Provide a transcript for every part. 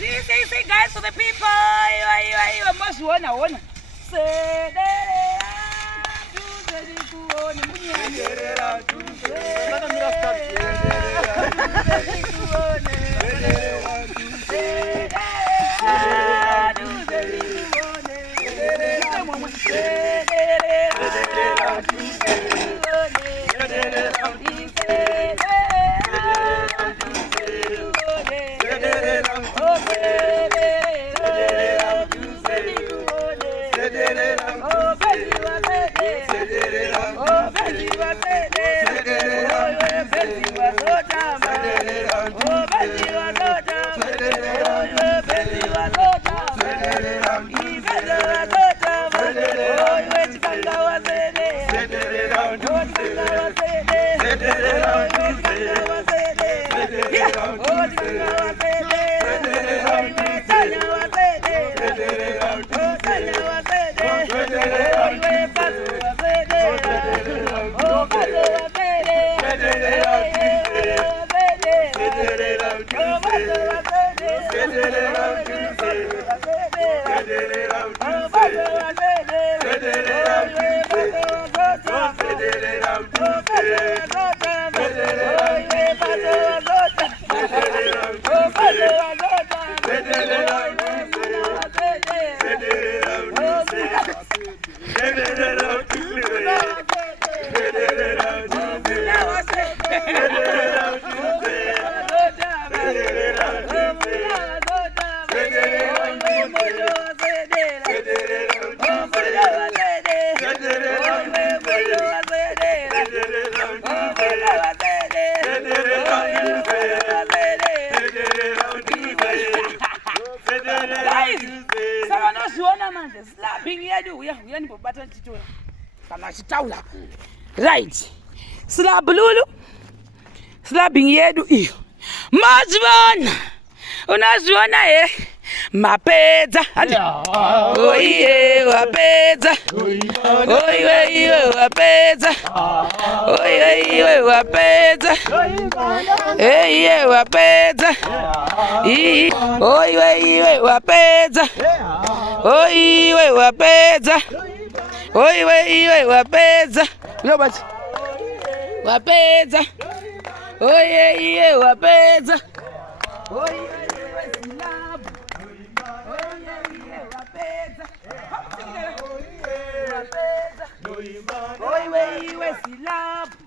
See, guys, for the people. You must wanna. Right. Slab Lulu. Slabbing yedu iyo. Mazwana. Unazwana mapedza. Oiye wapedza. Oiye wapedza. Oiye wapedza. Oiye wapedza. Oiye wapedza. Oiye wapedza. Oiye wapedza. Yo basi. Wapedza. Oiye wapedza. Oiye slab. Oiye wapedza. Wapedza. Oiye slab. Oiye wapedza. Oiye slab.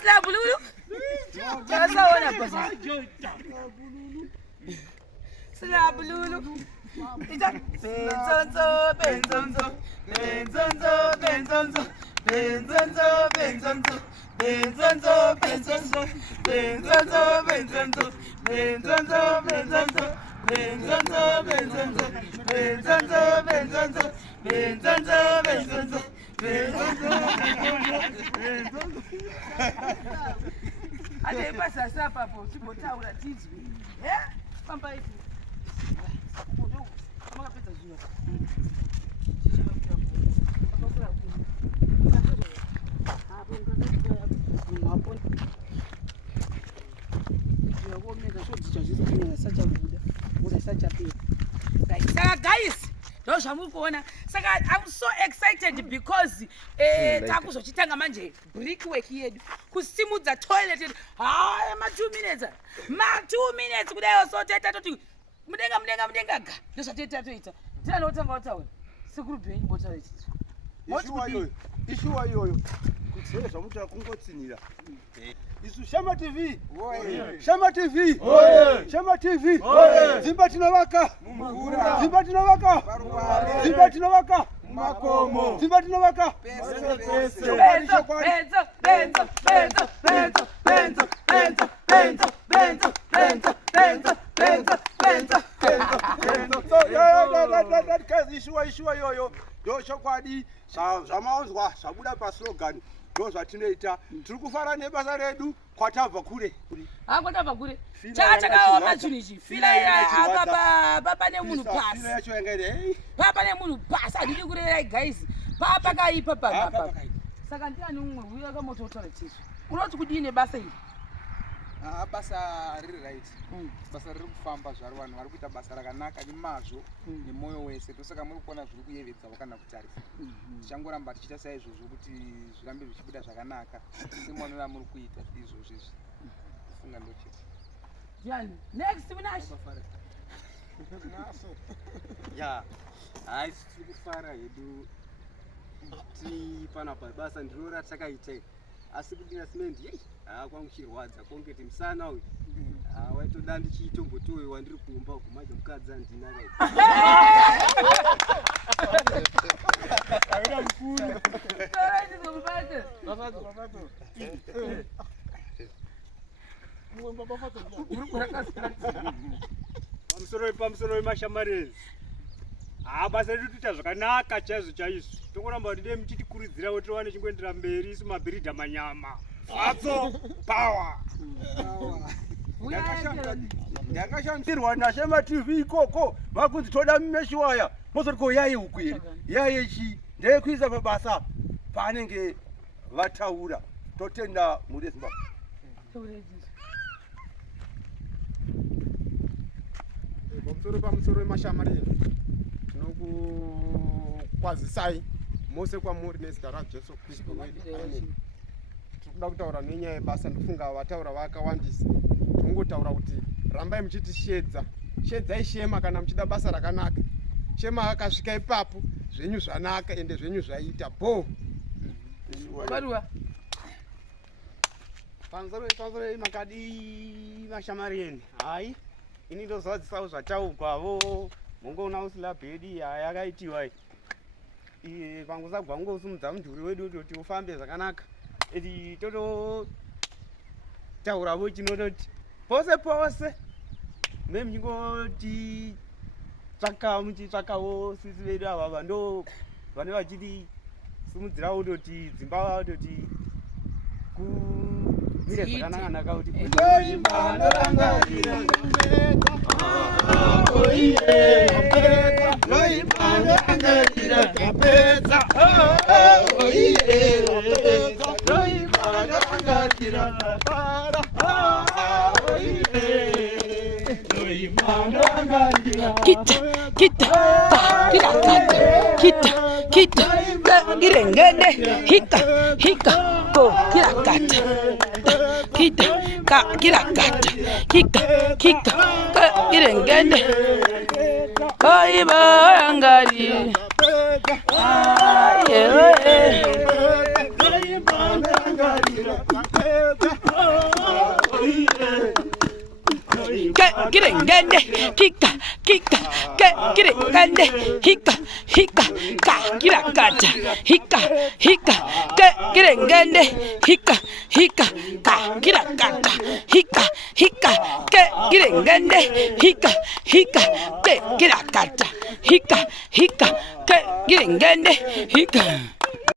Slab Lulu. Sasa wana pesa. Slab Lulu. Ade pasa sapa po sibota ula tiji. Pamba hivi. Kama pesa zio. Guys, I'm so excited because takuzochitanga manje brickwork yedu kusimudza toilet yedu ma 2 minutes kudayo so teta toti mudenga ga ndosateta toita tira notanga utaona sikuru bhenyi botara ichi ishuwa yoyo kutsere zvamuta kungotsinira isu Shama TV Shama TV Shama TV Zimba tinovaka Zimba tinovaka Zimba tinovaka Makomo Zimba tinovaka Pesa benzo, benzo, benzo, benzo, benzo, benzo, benzo, benzo, benzo, benzo, benzo. Ishuwa yoyo ndochokwadi zvamaonzwa zvabuda paslogan ndo zvatinoita. Tiri kufara nebasa redu kwatabva kure. Kwatabva kure chakaoma chinhu ichi. Fila apa pane munhu pasi. Yacho yangaide papa ne munhu pasi handidi kurerai guys. Papa kaipa papa. Saka ndiani umwe uyo akamototaura tizvo. Unoti kudii nebasa iri? Basa riri right. Basa riri kufamba zvaro vanhu vari kuita basa rakanaka nemazvo nemoyo wese. Tosaka muri kuona zviri kuyevedza kana kutarisa. Tichangoramba tichiita saizvozvo kuti zvirambe zvichibuda zvakanaka semunoona muri kuita izvozvo izvi. Funga ndochete. Ndiani? Next Munash. Ya, hai tiri kufara hedu ti panapa basa ndiro ratakaita asi kuti nasimendi kwangu chirwadza kongeti musana uyu waitoda ndichitombotowewa ndiri kuumba kumaja mukadzi andinaka pamusoro wemashamarezi basa redu tiita zvakanaka chaizvo chaizvo. Tongoramba kuti dei muchitikurudzirawo tiwane chingoendera mberi isu mabhiridha manyama fatso power. Ndakashandisirwa naShama TV ikoko vakunzi toda mumeshiwaya mozoti ko yaye uku here yaye chi ndekuisa pabasa paanenge vataura totenda muri Zimbabwe. Pamusoro wemashamarezi tinokukwazisai mose kwamuri nezita raJesu Kristu wedu. Tiri kuda kutaura nenyaya yebasa. Ndofunga vataura vakawandisa. Tinongotaura kuti rambai muchiti shedzai shema kana muchida basa rakanaka. Shema akasvika ipapo zvenyu zvanaka ende zvenyu zvaita bo. Pamusoro makadi mashamareni hai ini ndozovadzisawo zvataurwavo mongoona usilabhedi yakaitiwa pangosagwa ungosimudza mudhuri wedu toti ufambe zvakanaka eti tototauravo chinototi pose pose me muchingoti muchitsvakawo sisi vedu ava ndo vane vachiti simudzirawo toti dzimba toti kumire zvakanaka kuti kita girengene hika ko kirakata kita ka kirakata hika ka girengene koi barangari girengene hika girengene hika ka kirakata hika girengene hika ka kirakata hika girengene hika kirakata hika girengene hika